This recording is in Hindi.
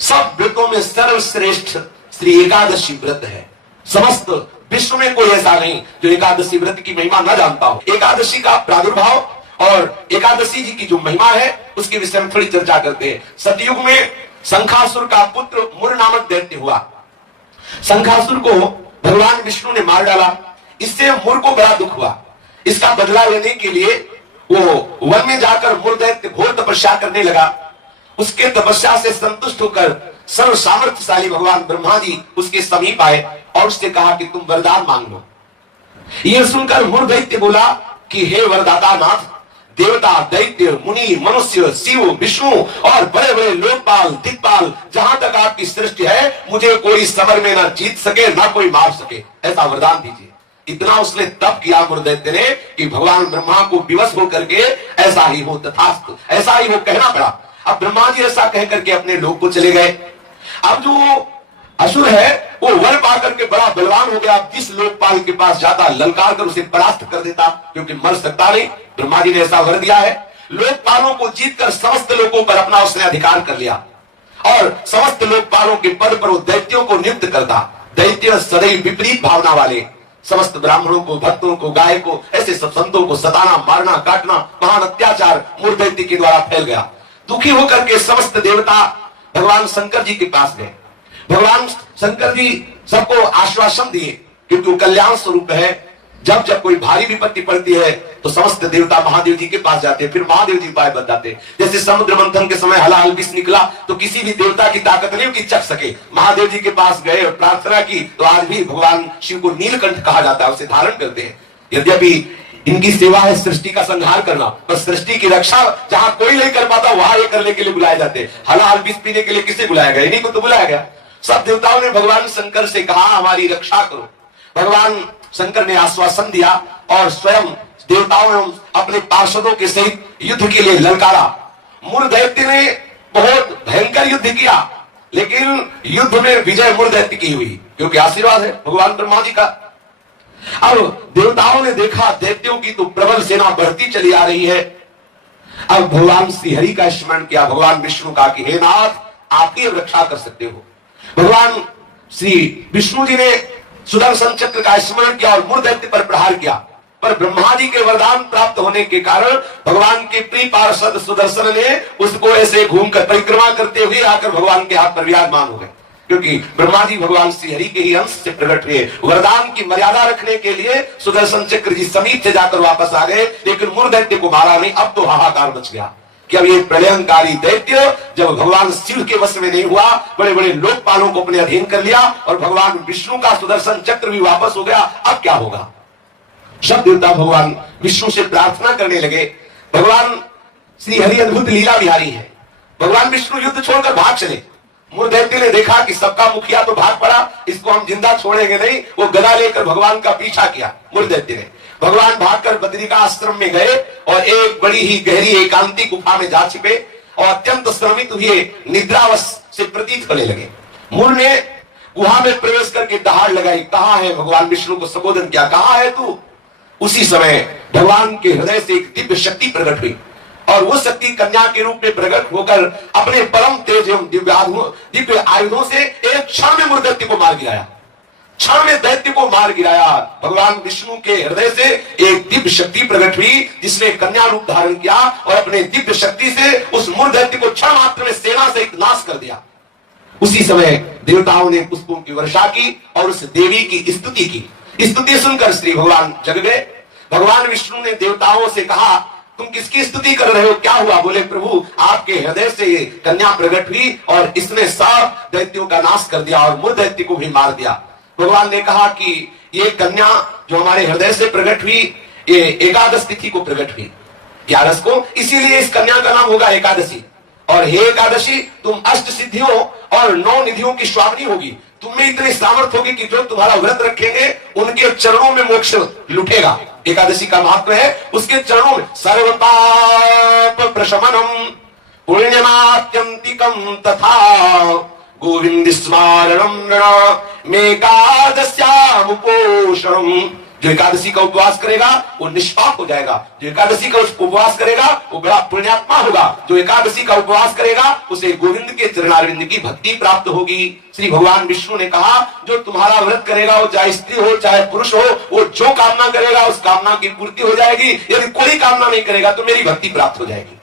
सब व्रतों में सर्वश्रेष्ठ श्री एकादशी व्रत है। समस्त विश्व में कोई ऐसा नहीं जो एकादशी व्रत की महिमा न जानता हो। एकादशी का प्रादुर्भाव और एकादशी जी की जो महिमा है उसके विषय में थोड़ी चर्चा करते हैं। सतयुग में शंखासुर का पुत्र मुर नामक दैत्य हुआ। शंखासुर को भगवान विष्णु ने मार डाला। इससे मुर को बड़ा दुख हुआ। इसका बदला लेने के लिए वो वन में जाकर मुर दैत्य घोर तपस्या करने लगा। उसके तपस्या से संतुष्ट होकर सर्व सामर्थ्यशाली भगवान ब्रह्मा जी उसके समीप आए और उससे कहा कि तुम वरदान मांग लो। यह सुनकर मुर दैत्य बोला कि हे वरदाता नाथ, देवता, दैत्य, मुनि, मनुष्य, शिव, विष्णु और बड़े बड़े लोकपाल, दिक्पाल, जहां तक आपकी सृष्टि है, मुझे कोई समर में ना जीत सके ना कोई मार सके, ऐसा वरदान दीजिए। इतना उसने तप किया मुर दैत्य ने कि भगवान ब्रह्मा को विवश होकर के ऐसा ही हो तथास्तु, ऐसा ही हो कहना पड़ा। अब ब्रह्मा जी ऐसा कह करके अपने लोक को चले गए। अब जो असुर है वो वर पाकर के बड़ा बलवान हो गया। जिस लोकपाल के पास जाता ललकार कर उसे परास्त कर देता, क्योंकि मर सकता नहीं। ब्रह्मा जी ने ऐसा वर दिया है। लोकपालों को जीतकर समस्त लोगों पर अपना उसने अधिकार कर लिया और समस्त लोकपालों के पद पर वो दैत्यों को नियुक्त करता। दैत्य सदैव विपरीत भावना वाले, समस्त ब्राह्मणों को, भक्तों को, गाय को, ऐसे सब संतों को सताना, मारना, काटना, महान अत्याचार मुर दैत्य के द्वारा फैल गया। दुखी होकर के समस्त देवता भगवान शंकर जी के पास गए। भगवान शंकर जी सबको आश्वासन दिए, क्योंकि वो कल्याण स्वरूप है। जब जब कोई भारी विपत्ति पड़ती है तो समस्त देवता महादेव जी के पास जाते हैं। फिर महादेव जी उपाय बताते। जैसे समुद्र मंथन के समय हलाहल विष निकला तो किसी भी देवता की ताकत नहीं कि चख सके। महादेव जी के पास गए और प्रार्थना की तो आज भी भगवान शिव को नीलकंठ कहा जाता है, उसे धारण करते हैं। यद्यपि इनकी सेवा है सृष्टि का संहार करना, पर सृष्टि की रक्षा जहां कोई नहीं कर पाता वहां ये करने के लिए बुलाए जाते हैं। हलाहल विष पीने के लिए किसे बुलाया गया? इन्हीं को तो बुलाया गया। सब देवताओं ने भगवान शंकर से कहा हमारी रक्षा करो। भगवान शंकर ने आश्वासन दिया और स्वयं देवताओं ने अपने पार्षदों के सहित युद्ध के लिए ललकारा। मुर दैत्य ने बहुत भयंकर युद्ध किया, लेकिन युद्ध में विजय मुर दैत्य की हुई, क्योंकि आशीर्वाद है भगवान ब्रह्मा जी का। अब देवताओं ने देखा दैत्यों की तो प्रबल सेना बढ़ती चली आ रही है। अब भगवान श्री हरि का स्मरण किया, भगवान विष्णु का कि हे नाथ आप ही रक्षा कर सकते हो। भगवान श्री विष्णु जी ने सुदर्शन चक्र का स्मरण किया और मुर दैत्य पर प्रहार किया। पर ब्रह्मा जी के वरदान प्राप्त होने के कारण भगवान के प्रिय पार्षद सुदर्शन ने उसको ऐसे घूमकर परिक्रमा करते हुए आकर भगवान के हाथ पर विराजमान हो गए, क्योंकि ब्रह्मा जी भगवान श्री हरि के ही अंश से प्रकट हुए। वरदान की मर्यादा रखने के लिए सुदर्शन चक्र जी समीप से जाकर वापस आ गए, लेकिन मुर दैत्य को मारा नहीं। अब तो हाहाकार मच गया कि अब ये प्रलयंकारी दैत्य जब भगवान शिव के वश में नहीं हुआ, बड़े बड़े लोकपालों को अपने अधीन कर लिया और भगवान विष्णु का सुदर्शन चक्र भी वापस हो गया, अब क्या होगा? सब देवता भगवान विष्णु से प्रार्थना करने लगे। भगवान श्री हरि अद्भुत लीला विहारी है। भगवान विष्णु युद्ध छोड़कर भाग चले। मुर दैत्य ने देखा कि सबका मुखिया तो भाग पड़ा, इसको हम जिंदा छोड़ेंगे नहीं। वो गदा लेकर भगवान का पीछा किया मुर दैत्य ने। भगवान भागकर बद्रिका आश्रम में गए और एक बड़ी ही गहरी एकांती गुफा में जा छिपे और अत्यंत श्रमित हुए निद्रावश से प्रतीत होने लगे। मुर ने गुहा में प्रवेश करके दहाड़ लगाई, कहाँ है? भगवान विष्णु को संबोधन किया, कहाँ है तू? उसी समय भगवान के हृदय से एक दिव्य शक्ति प्रकट हुई और वो शक्ति कन्या के रूप में प्रकट होकर अपने परम तेज एवं दिव्य आयुधों से एक क्षण में मुर दैत्य को मार गिराया। क्षण में दैत्य को मार गिराया। भगवान विष्णु के हृदय से एक दिव्य शक्ति प्रकट हुई जिसने कन्या रूप धारण किया और अपने दिव्य शक्ति से उस मुर दैत्य को क्षण मात्र में सेना से नाश कर दिया। उसी समय देवताओं ने पुष्पों की वर्षा की और उस देवी की स्तुति की। स्तुति सुनकर श्री भगवान जग गए। भगवान विष्णु ने देवताओं से कहा तुम किसकी स्तुति कर रहे हो? क्या हुआ? बोले प्रभु आपके हृदय से कन्या प्रकट हुई और इसने सब दैत्यों का नाश कर दिया और मुर दैत्य को भी मार दिया। भगवान ने कहा कि ये कन्या जो हमारे हृदय से प्रकट हुई ये एकादश तिथि को प्रकट हुई, 11 को, इसीलिए इस कन्या का नाम होगा एकादशी। और हे एकादशी तुम अष्ट सिद्धियों और 9 निधियों की स्वामिनी होगी। तुम्हें इतनी सामर्थ्य होगी कि जो तुम्हारा व्रत रखेंगे उनके चरणों में मोक्ष लुटेगा। एकादशी का महत्व है उसके चरणों में सर्वपाप प्रशमनम पुण्यमात्यंतिकम तथा गोविंद स्मरणम मेकादश्यामुपोषणम जो एकादशी का उपवास करेगा वो निष्पाप हो जाएगा। जो एकादशी का उपवास करेगा वो बड़ा पुण्यात्मा होगा। जो एकादशी का उपवास करेगा उसे गोविंद के चरणारविंद की भक्ति प्राप्त होगी। श्री भगवान विष्णु ने कहा जो तुम्हारा व्रत करेगा वो चाहे स्त्री हो चाहे पुरुष हो, वो जो कामना करेगा उस कामना की पूर्ति हो जाएगी। यदि कोई कामना नहीं करेगा तो मेरी भक्ति प्राप्त हो जाएगी।